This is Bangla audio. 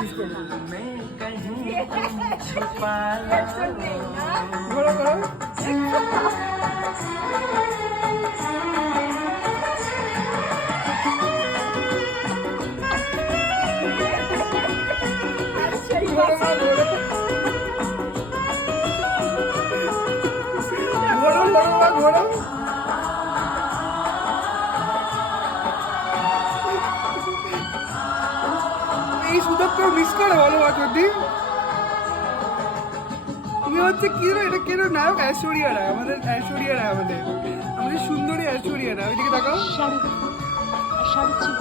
মিস করবো। ঘোরো ঘোরো। ঘোরো মা, ঘোরো। ঘোরো ঘোরো মা, ঘোরো। এই সুযোগ কেউ মিস করে বলো মা যদি? তুমি হচ্ছে কি জানো, এটা কেন নায়ক? ঐশ্বরিয়া রায়, আমাদের ঐশ্বরিয়া রায়, আমাদের আমাদের সুন্দরী ঐশ্বরিয়া রায়। ওইদিকে তাকাও। শাহরুখ ছিল।